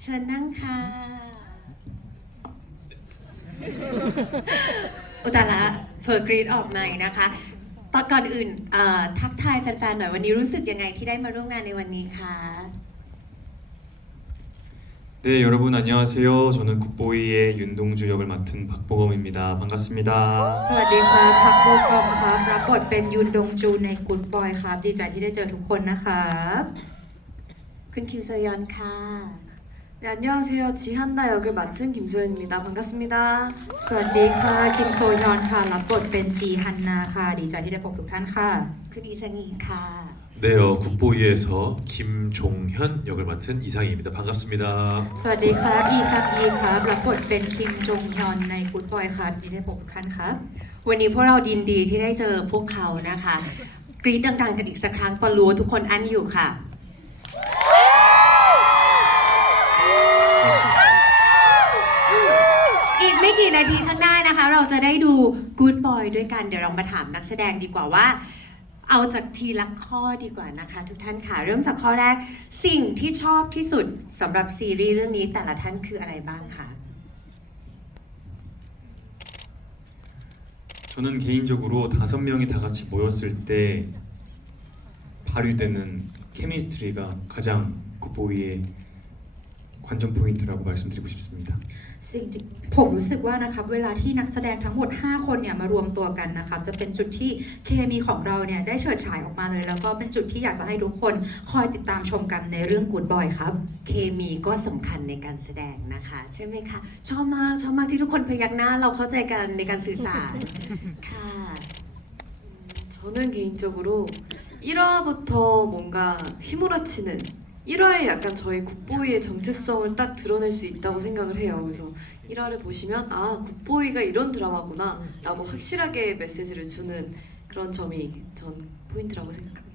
เชิญนั่งค่ะอุตละเผลอกรีดออกในนะคะตอนก่อนอื่นทักทายแฟนๆหน่อยวันนี้รู้สึกยังไงที่ได้มาร่วมงานในวันนี้คะ 네, 여러분 안녕하세요. 저는 굿보이의 윤동주 역을 맡은 박보검입니다. 반갑습니다. สวัสดีครับพักโบกอมครับรับบทเป็นยุนดงจูในกู๊ดบอยครับดีใจที่ได้เจอทุกคนนะครับ คุณคิมโซยอนค่ะ 네, 안녕하세요. 지한나 역을 맡은 김소연입니다. 반갑습니다. สวัสดีค่ะคิมโซยอนค่ะรับบทเป็นจีฮันนาค่ะดีใจที่ได้พบทุกท่านค่ะ คุณอีซังอีค่ะ 네, 굿보이에서 김종현 역을 맡은 이상희입니다. 반갑습니다. สวัสดีครับอีซักยีครับรับบทเป็นคิมจงฮยอนในกู๊ดบอยครับดีได้พบทุกท่านครับ วันนี้พวกเรายินดีที่ได้เจอพวกเขานะคะ กรี๊ดดังๆกันอีกสักครั้งปอรู้ว่าทุกคนอั้นอยู่ค่ะ อีกไม่กี่นาทีข้างหน้านะคะ เราจะได้ดู Good Boy ด้วยกัน เดี๋ยวเรามาถามนักแสดงดีกว่าว่า เอาจากทีละข้อดีกว่านะคะทุกท่านค่ะ เริ่มจากข้อแรก สิ่งที่ชอบที่สุดสำหรับซีรีส์เรื่องนี้แต่ละท่านคืออะไรบ้างคะ 저는 개인적으로 5명이 다 같이 모였을 때 발휘되는 케미스트리가 가장 굿보이의 관전 포인트라고 말씀드리고 싶습니다. สิ่งที่ผมรู้สึกว่านะครับเวลาที่นักแสดงทั้งหมด 5 คนเนี่ยมารวมตัวกันนะครับจะเป็นจุดที่เคมีของเราเนี่ยได้เฉิดฉายออกมาเลย แล้วก็เป็นจุดที่อยากจะให้ทุกคนคอยติดตามชมกันในเรื่อง Good Boy ครับ เคมีก็สำคัญในการแสดงนะคะ ใช่ไหมคะชอบมากที่ทุกคนพยักหน้าเราเข้าใจกันในการสื่อสารค่ะ 저는 개인적으로 1화부터 뭔가 휘몰아치는 1화에 약간 저희 굿보이의 정체성을 딱 드러낼 수 있다고 생각을 해요. 그래서 1화를 보시면 아 굿보이가 이런 드라마구나 라고 확실하게 메시지를 주는 그런 점이 전 포인트라고 생각합니다.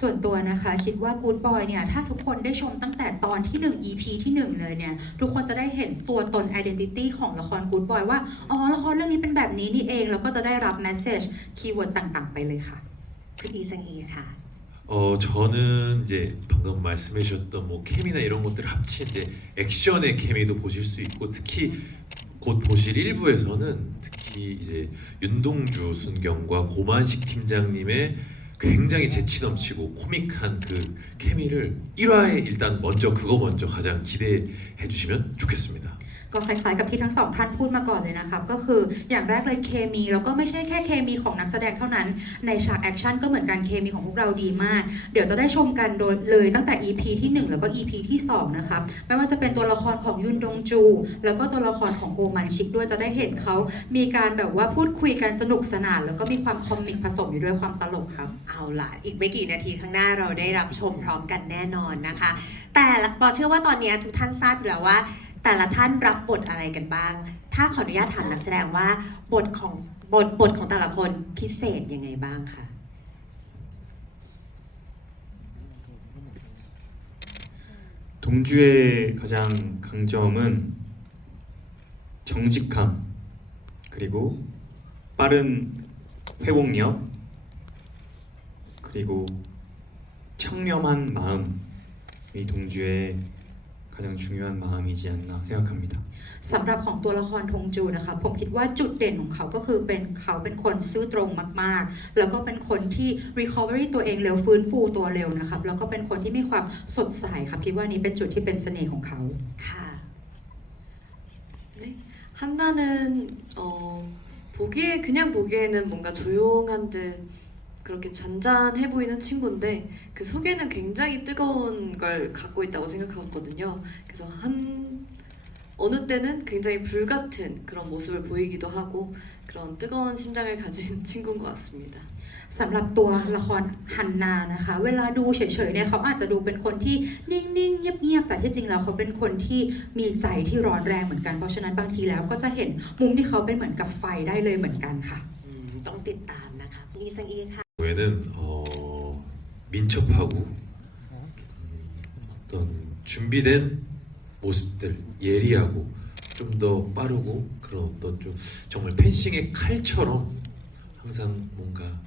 ส่วนตัวนะคะคิดว่า Good Boy เนี่ยถ้าทุกคนได้ชมตั้งแต่ตอนที่ 1 EP ที่ 1 เลยเนี่ยทุกคนจะได้เห็นตัวตน identity ของละคร Good Boy ว่าอ๋อละครเรื่องนี้เป็นแบบนี้นี่เองแล้วก็จะได้รับ message keyword ต่างๆ ไปเลยค่ะ คุณอีซังอีค่ะ 저는 이제 방금 말씀해 주셨던 뭐 케미나 이런 것들을 합친 이제 액션의 케미도 보실 수 있고 특히 곧 보실 1부에서는 특히 이제 윤동주 순경과 고만식 팀장님의 굉장히 재치 넘치고 코믹한 그 케미를 1화에 일단 그거 먼저 가장 기대해 주시면 좋겠습니다. ก็คล้ายๆกับที่ทั้งสองท่านพูดมาก่อนเลยนะครับก็คืออย่างแรกเลยเคมีแล้วก็ไม่ใช่แค่เคมีของนักแสดงเท่านั้นในฉากแอคชั่นก็เหมือนกันเคมีของพวกเราดีมากเดี๋ยวจะได้ชมกันโดยเลยตั้งแต่ EP ที่ 1 แล้วก็ EP ที่ 2 นะครับไม่ว่าจะเป็นตัวละครของยุนดงจูแล้วก็ตัวละครของโกมันชิกด้วยจะได้เห็นเขามีการแบบว่าพูดคุยกันสนุกสนานแล้วก็มีความคอมิกผสมอยู่ด้วยความตลกครับ เอาล่ะ อีกไม่กี่นาทีข้างหน้าเราได้รับชมพร้อมกันแน่นอนนะคะ แต่ปอเชื่อว่าตอนนี้ทุกท่านทราบอยู่แล้วว่า แต่ละท่านรับบทอะไรกันบ้าง ถ้าขออนุญาตถามนักแสดงว่าบทของแต่ละคนพิเศษยังไงบ้างคะ 동주의 가장 강점은 정직함 그리고 빠른 회복력 그리고 청렴한 마음이 동주의 가장 중요한 마음이지 않나 생각합니다. สำหรับของตัวละครทงจูนะคะผมคิดว่าจุดเด่นของเขาก็คือเขาเป็นคนซื่อตรงมากๆแล้วก็เป็นคนที่ recovery ตัวเองเร็วฟื้นฟูตัวเร็วนะครับแล้วก็เป็นคนที่มีความสดใสครับคิดว่านี้เป็นจุดที่เป็นเสน่ห์ของเขา ค่ะ 네. 한나는 그냥 보기에는 뭔가 조용한 듯 그렇게 잔잔해 보이는 친구인데 그 속에는 굉장히 뜨거운 걸 갖고 있다고 생각하거든요. 그래서 어느 때는 굉장히 불같은 그런 모습을 보이기도 하고 그런 뜨거운 심장을 가진 친구인 것 같습니다. สำหรับตัวละครฮันนานะคะเวลาดูเฉยๆเนี่ยเขาอาจจะดูเป็นคนที่นิ่งๆเงียบๆแต่ที่จริงแล้วเขาเป็นคนที่มีใจที่ร้อนแรงเหมือนกันเพราะฉะนั้นบางทีแล้วก็จะเห็นมุมที่เขาเป็นเหมือนกับไฟได้เลยเหมือนกันค่ะ ต้องติดตามนะคะคุณอีซังอีค่ะ 외에는 민첩하고 어떤 준비된 모습들 예리하고 좀 더 빠르고 그런 어떤 좀 정말 펜싱의 칼처럼 항상 뭔가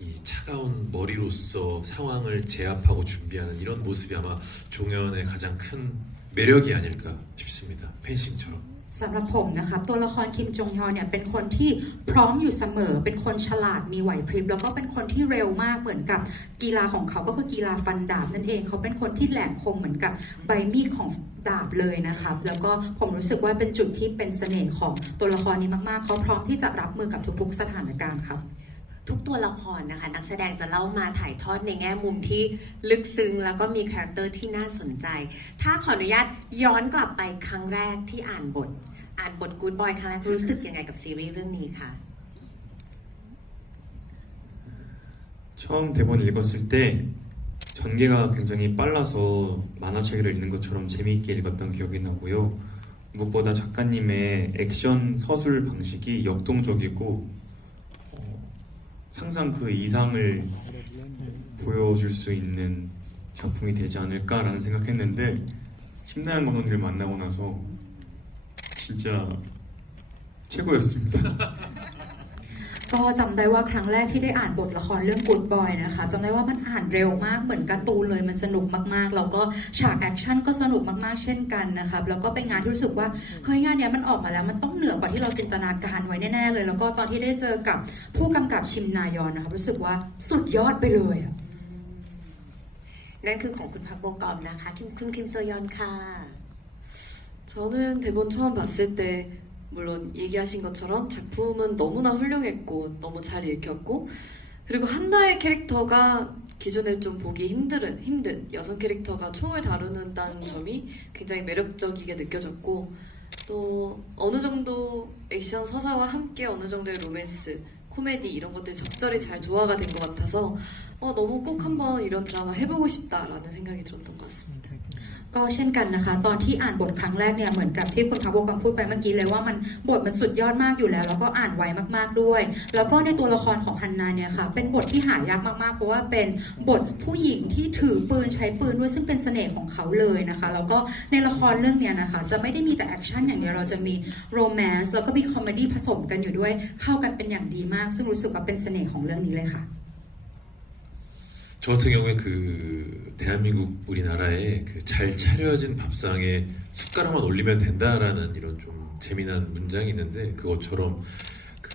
이 차가운 머리로서 상황을 제압하고 준비하는 이런 모습이 아마 종현의 가장 큰 매력이 아닐까 싶습니다. 펜싱처럼. สำหรับผมนะครับตัวละครคิมจงฮยอนเนี่ยเป็นคนที่พร้อมอยู่เสมอเป็นคนฉลาดมีไหวพริบแล้วก็เป็นคนที่เร็วมากเหมือนกับกีฬาของเขาก็คือกีฬาฟันดาบนั่นเองเขาเป็นคนที่แหลมคมเหมือนกับใบมีดของดาบเลยนะครับแล้วก็ผมรู้สึกว่าเป็นจุดที่เป็นเสน่ห์ของตัวละครนี้มากๆเขาพร้อมที่จะรับมือกับทุกๆสถานการณ์ครับ ทุกตัวละครนะคะนักแสดงจะเล่ามาถ่ายทอดในแง่มุมที่ลึกซึ้งแล้วก็มีคาแรคเตอร์ที่น่าสนใจ ถ้าขออนุญาตย้อนกลับไปครั้งแรกที่อ่านบทGood Boy ครั้งแรกรู้สึกยังไงกับซีรีส์เรื่องนี้คะ 처음 대본 읽었을 때 전개가 굉장히 빨라서 만화책을 읽는 것처럼 재미있게 읽었던 기억이 나고요. 무엇보다 작가님의 액션 서술 방식이 역동적이고 상상 그 이상을 보여줄 수 있는 작품이 되지 않을까라는 생각했는데 심나영 감독님을 만나고 나서 진짜 최고였습니다. ก็จำได้ว่าครั้งแรกที่ได้อ่านบทละครเรื่อง Good Boy นะคะจำได้ว่ามันอ่านเร็วมากเหมือนการ์ตูนเลยมันสนุกมากๆแล้วก็ฉากแอคชั่นก็สนุกมากๆเช่นกันนะครับแล้วก็เป็นงานที่รู้สึกว่าเฮ้ยงานเนี้ยมันออกมาแล้วมันต้องเหนือกว่าที่เราจินตนาการไว้แน่ๆเลยแล้วก็ตอนที่ได้เจอกับผู้กำกับชิมนายอนนะครับรู้สึกว่าสุดยอดไปเลยอะ นั่นคือของคุณพักโบกอมนะคะคุณคิมโซยอนค่ะ 저는 대본 처음 봤을 때 물론 얘기하신 것처럼 작품은 너무나 훌륭했고 너무 잘 읽혔고 그리고 한나의 캐릭터가 기존에 좀 보기 힘든 여성 캐릭터가 총을 다루는다는 점이 굉장히 매력적이게 느껴졌고 또 어느 정도 액션 서사와 함께 어느 정도의 로맨스 코미디 이런 것들이 적절히 잘 조화가 된 것 같아서 너무 꼭 한번 이런 드라마 해보고 싶다라는 생각이 들었던 것 같습니다. ก็เช่นกันนะคะตอนที่อ่านบทครั้งแรกเนี่ยเหมือนกับที่คุณพาโบกัมพูดไปเมื่อกี้เลยว่ามันบทมันสุดยอดมากอยู่แล้วแล้วก็อ่านไวมากๆด้วย แล้วก็ในตัวละครของฮันนาเนี่ยค่ะเป็นบทที่หายากมากๆเพราะว่าเป็นบทผู้หญิงที่ถือปืนใช้ปืนด้วยซึ่งเป็นเสน่ห์ของเขาเลยนะคะแล้วก็ในละครเรื่องเนี้ยนะคะจะไม่ได้มีแต่แอคชั่นอย่างเดียวเราจะมีโรแมนต์แล้วก็มีคอมเมดี้ผสมกันอยู่ด้วยเข้ากันเป็นอย่างดีมาก ซึ่งรู้สึกว่าเป็นเสน่ห์ของเรื่องนี้เลยค่ะ 저 같은 경우에 그 대한민국 우리나라에 그 잘 차려진 밥상에 숟가락만 올리면 된다라는 이런 좀 재미난 문장이 있는데 그것처럼 그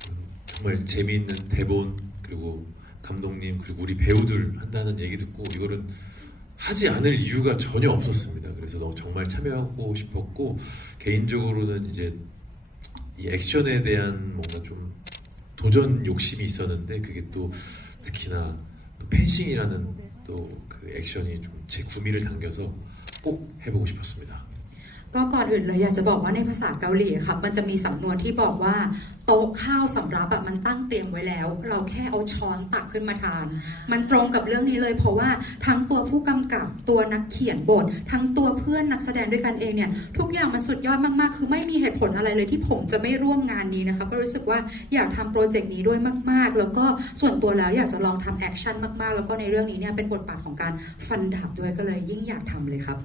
정말 재미있는 대본 그리고 감독님 그리고 우리 배우들 한다는 얘기 듣고 이거를 하지 않을 이유가 전혀 없었습니다. 그래서 너무 정말 참여하고 싶었고 개인적으로는 이제 이 액션에 대한 뭔가 좀 도전 욕심이 있었는데 그게 또 특히나 또 펜싱이라는 또 그 액션이 좀 제 구미를 당겨서 꼭 해보고 싶었습니다. ก็ก่อนอื่นเลยอยากจะบอกว่าในภาษาเกาหลีครับมันจะมีสำนวนที่บอกว่าโต๊ะข้าวสำรับมันตั้งเตรียมไว้แล้วเราแค่เอาช้อนตักขึ้นมาทานมันตรงกับเรื่องนี้เลยเพราะว่าทั้งตัวผู้กำกับตัวนักเขียนบททั้งตัวเพื่อนนักแสดงด้วยกันเองเนี่ยทุกอย่างมันสุดยอดมากๆคือไม่มีเหตุผลอะไรเลยที่ผมจะไม่ร่วมงานนี้นะคะก็รู้สึกว่าอยากทำโปรเจกต์นี้ด้วยมากๆแล้วก็ส่วนตัวแล้วอยากจะลองทำแอคชั่นมากๆแล้วก็ในเรื่องนี้เนี่ยเป็นบทบาทของการฟันดาบด้วยก็เลยยิ่งอยากทำเลยครับ